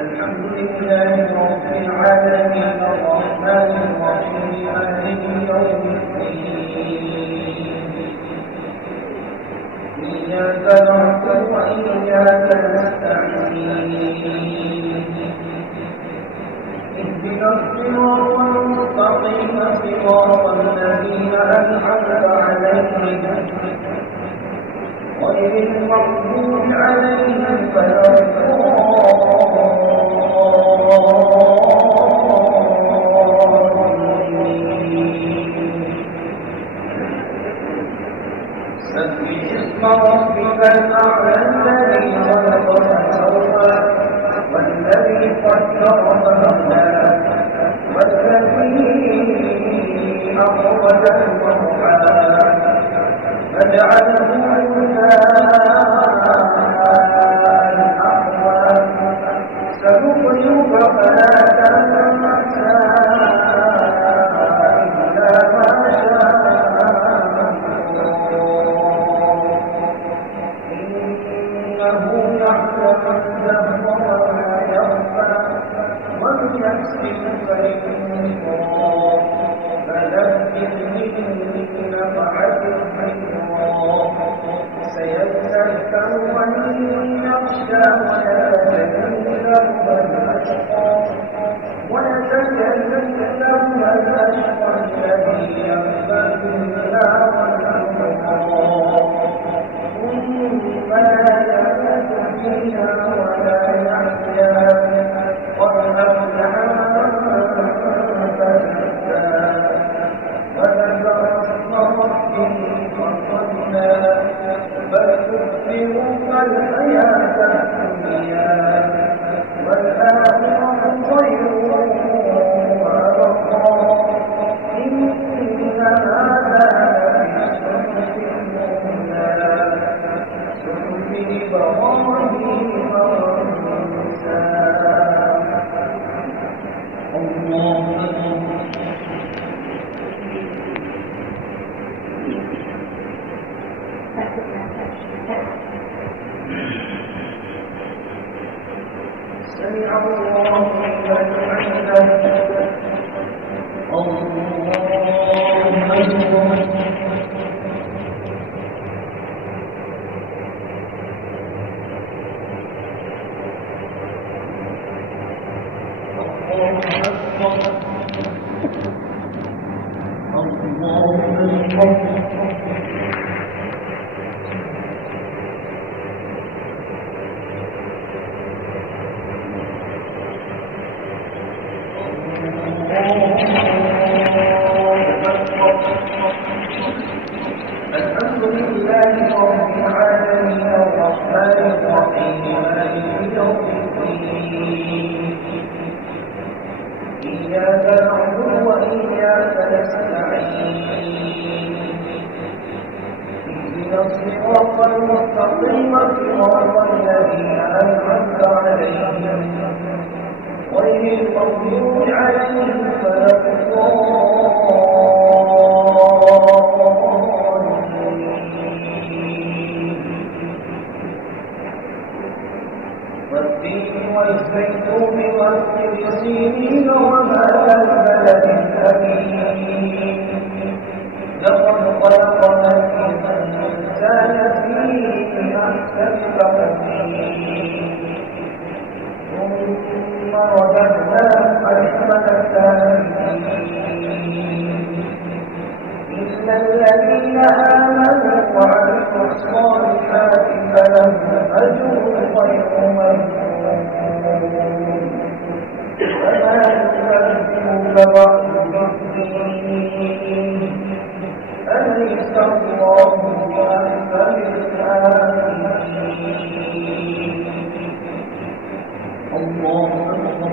الحمد لله رب العالمين الرحمن الرحيم مالك يوم الدين إياك نعبد وإياك نستعين اهدنا الصراط المستقيم صراط الذين أنعمت عليهم غير المغضوب عليهم ولا سبح اسم ربك الأعلى الذي خلق فسوى والذي قدر فهدى والذي أخرج المرعى فجعله سنقرئك فلا تنسى إلا ما شاء إنه يعلم الجهر وما يخفى ونيسرك لليسرى فذكر إن نفعت الذكرى سيذكر من يخشى ويتجنبها الأشقى الذي يصلى النار الكبرى ثم لا يموت فيها ولا يحيا قد أفلح من تزكى وذكر اسم ربه فصلى بل تؤثرون الحياة الدنيا والآخرة خير وأبقى إن هذا لفي صحف الأولى صحف إبراهيم وموسى الله سمع الله لمن حمده الله أكبر الحمد لله رب العالمين الرحمن الرحيم مالك يوم الدين إياك نعبد وإياك نستعين اهدنا الصراط المستقيم صراط الذين أنعمت عليهم غير المغضوب عليهم ولا والتين والزيتون والطور سينين وهذا البلد الأمين لقد خلقنا الإنسان في أحسن تقويم ثم رددناه أسفل سافلين إلا الذين آمنوا وعملوا الصالحات فلهم أجر غير ممنون فما يكذبك بعد بالدين أليس الله بأحسن الحاكمين الله أكبر